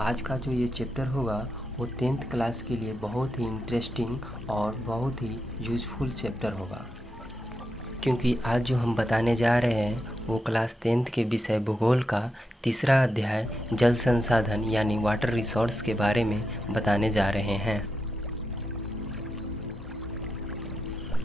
आज का जो ये चैप्टर होगा वो 10th क्लास के लिए बहुत ही इंटरेस्टिंग और बहुत ही यूज़फुल चैप्टर होगा, क्योंकि आज जो हम बताने जा रहे हैं वो क्लास 10th के विषय भूगोल का तीसरा अध्याय जल संसाधन यानी वाटर रिसोर्स के बारे में बताने जा रहे हैं।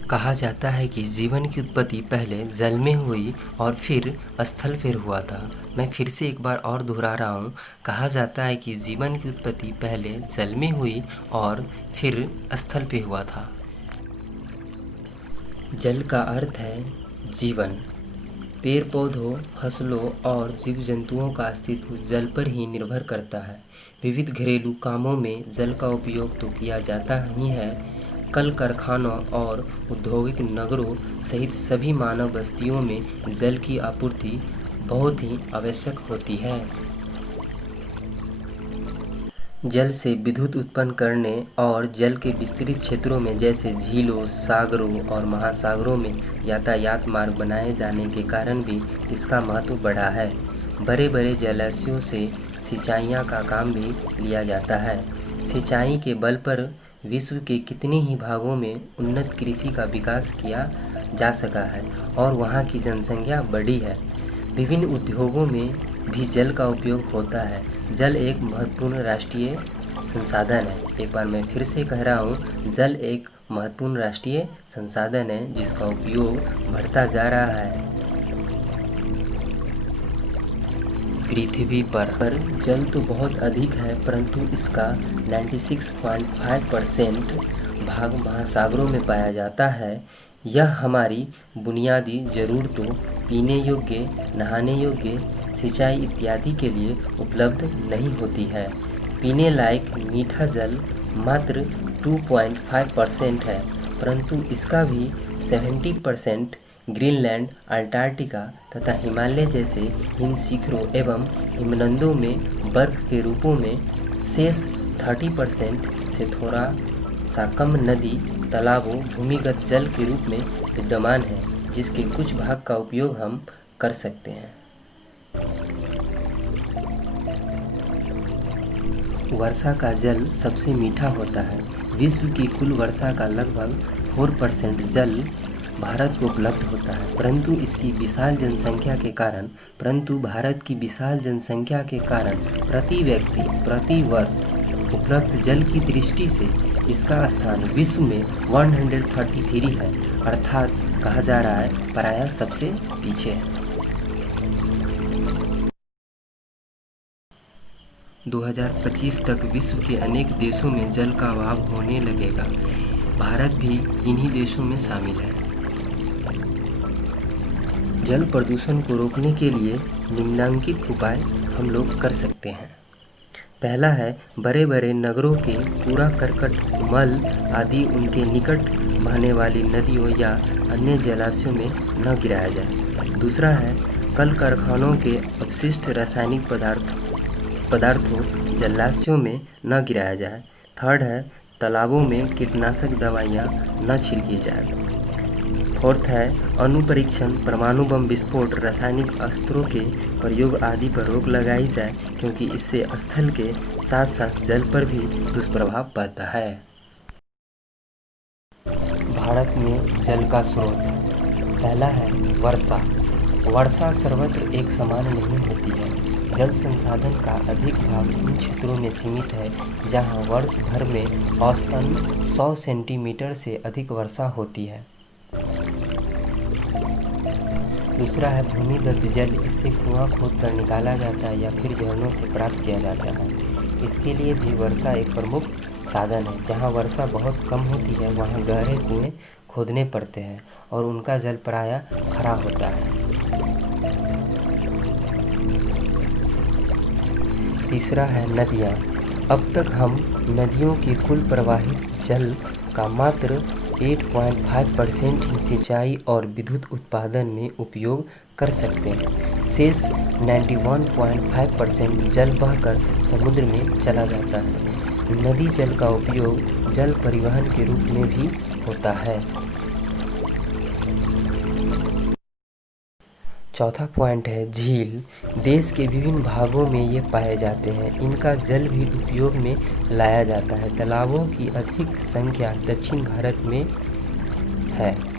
कहा जाता है कि जीवन की उत्पत्ति पहले जल में हुई और फिर स्थल पर हुआ था। मैं फिर से एक बार और दोहरा रहा हूँ, कहा जाता है कि जीवन की उत्पत्ति पहले जल में हुई और फिर स्थल पे हुआ था। जल का अर्थ है जीवन। पेड़ पौधों, फसलों और जीव जंतुओं का अस्तित्व जल पर ही निर्भर करता है। विविध घरेलू कामों में जल का उपयोग तो किया जाता ही है, कल कारखानों और औद्योगिक नगरों सहित सभी मानव बस्तियों में जल की आपूर्ति बहुत ही आवश्यक होती है। जल से विद्युत उत्पन्न करने और जल के विस्तृत क्षेत्रों में जैसे झीलों, सागरों और महासागरों में यातायात मार्ग बनाए जाने के कारण भी इसका महत्व बढ़ा है। बड़े बड़े जलाशयों से सिंचाइयाँ का काम भी लिया जाता है। सिंचाई के बल पर विश्व के कितने ही भागों में उन्नत कृषि का विकास किया जा सका है और वहाँ की जनसंख्या बढ़ी है। विभिन्न उद्योगों में भी जल का उपयोग होता है। जल एक महत्वपूर्ण राष्ट्रीय संसाधन है। एक बार मैं फिर से कह रहा हूँ, जल एक महत्वपूर्ण राष्ट्रीय संसाधन है जिसका उपयोग बढ़ता जा रहा है। पृथ्वी पर जल तो बहुत अधिक है, परंतु इसका 96.5% भाग महासागरों में पाया जाता है। यह हमारी बुनियादी ज़रूरतों, पीने योग्य, नहाने योग्य, सिंचाई इत्यादि के लिए उपलब्ध नहीं होती है। पीने लायक मीठा जल मात्र 2.5% है, परंतु इसका भी 70% ग्रीनलैंड, अंटार्कटिका तथा हिमालय जैसे हिम शिखरों एवं हिमनदों में बर्फ के रूपों में, शेष 30% से थोड़ा सा कम नदी, तालाबों, भूमिगत जल के रूप में विद्यमान है, जिसके कुछ भाग का उपयोग हम कर सकते हैं। वर्षा का जल सबसे मीठा होता है। विश्व की कुल वर्षा का लगभग 4% जल भारत को उपलब्ध होता है, परंतु भारत की विशाल जनसंख्या के कारण प्रति व्यक्ति प्रति वर्ष उपलब्ध जल की दृष्टि से इसका स्थान विश्व में 133 है, अर्थात कहा जा रहा है प्रायः सबसे पीछे है। 2025 तक विश्व के अनेक देशों में जल का अभाव होने लगेगा। भारत भी इन्हीं देशों में शामिल है। जल प्रदूषण को रोकने के लिए निम्नलिखित उपाय हम लोग कर सकते हैं। पहला है, बड़े बड़े नगरों के कूड़ा करकट, मल आदि उनके निकट बहने वाली नदियों या अन्य जलाशयों में न गिराया जाए। दूसरा है, कल कारखानों के अपशिष्ट रासायनिक पदार्थों जलाशयों में न गिराया जाए। थर्ड है, तालाबों में कीटनाशक दवाइयाँ न छिड़की जाए। फोर्थ है, अणु परीक्षण, परमाणु बम विस्फोट, रासायनिक अस्त्रों के प्रयोग आदि पर रोक लगाई जाए, क्योंकि इससे स्थल के साथ साथ जल पर भी दुष्प्रभाव पड़ता है। भारत में जल का स्रोत। पहला है वर्षा। वर्षा सर्वत्र एक समान नहीं होती है। जल संसाधन का अधिक भाग उन क्षेत्रों में सीमित है जहां वर्ष भर में औसतन 100 सेंटीमीटर से अधिक वर्षा होती है। दूसरा है भूमिगत जल। इससे कुआं खोदकर निकाला जाता है या फिर झरनों से प्राप्त किया जाता है। इसके लिए भी वर्षा एक प्रमुख साधन है। जहां वर्षा बहुत कम होती है वहां गहरे कुएं खोदने पड़ते हैं और उनका जल प्रायः खरा होता है। तीसरा है नदियाँ। अब तक हम नदियों के कुल प्रवाहित जल का मात्र 8.5% ही सिंचाई और विद्युत उत्पादन में उपयोग कर सकते हैं। शेष 91.5% जल बहकर समुद्र में चला जाता है। नदी जल का उपयोग जल परिवहन के रूप में भी होता है। चौथा पॉइंट है झील। देश के विभिन्न भागों में ये पाए जाते हैं। इनका जल भी उपयोग में लाया जाता है। तालाबों की अधिक संख्या दक्षिण भारत में है।